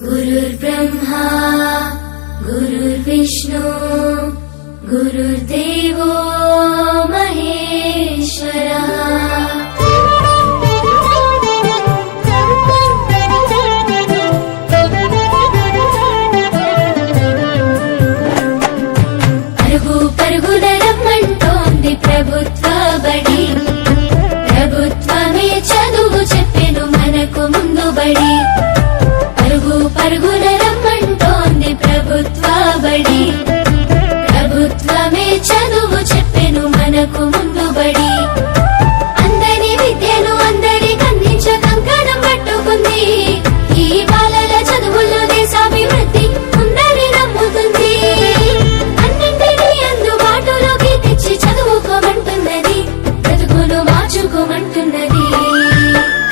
गुरुर्ब्रह्मा गुरुर्विष्णु गुरुर्देवो महेश्वरा। పరుగు పరుగున రమ్మంటోంది ప్రభుత్వ బడి, ప్రభుత్వమే చదువు చెప్పెను మనకు ముందు బడి. పరుగు పరుగున రమ్మంటోంది ప్రభుత్వ బడి, ప్రభుత్వమే చదువు చెప్పెను మనకు ముందు బడి. అందరి విద్యను అందరికి అందించ కంకణం పట్టుకుంది, ఈ బాలల చదువుల్లో దేశాభివృద్ధి ఉందని నమ్ముతుంది. అన్నింటినీ అందుబాటులోకి తెచ్చి చదువుకోమంటున్నది, బ్రతుకును మార్చుకోమంటున్నది.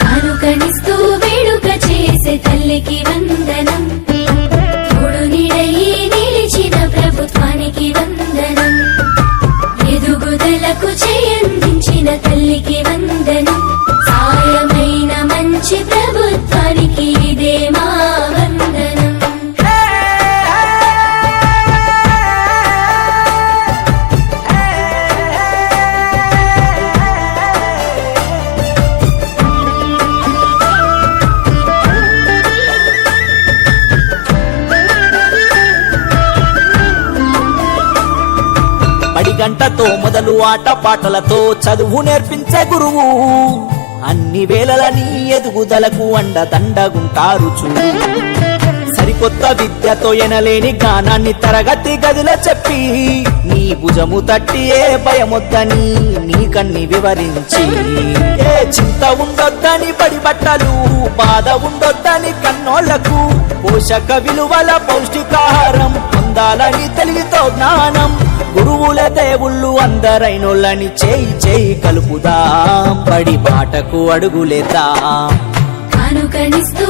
కానుకనిస్తూ వేడుక చేసే తల్లికి వందనం, తోడు నీడయి నిలిచిన ప్రభుత్వానికి వందనం. ఎదుగుదలకు చేయందించిన తల్లికి వందనం, సాయమైన మంచి ప్రభుత్వానికి ఇదే మా వందనం. పడి గంటతో మొదలు ఆట పాటలతో చదువు నేర్పించే గురువు, అన్ని వేళలని ఎదుగుదలకు అండదండగుంటారు చూడు. సరికొత్త విద్యతో ఎనలేని జ్ఞానాన్ని తరగతి గదిలో చెప్పి, నీ భుజము తట్టి ఏ భయమొద్దని నీ కన్ని వివరించి, ఏ చింత ఉండొద్దని బడి బట్టలు, బాధ ఉండొద్దని కన్నోళ్లకు, పోషక విలువల పౌష్టికాహారం పొందాలని తెలివితో జ్ఞానం. గురువుల దేవుళ్ళు అందరైనోళ్ళని చేయి చేయి కలుపుదాం, బడి బాటకు అడుగులేద్దాం. కానుకనిస్తూ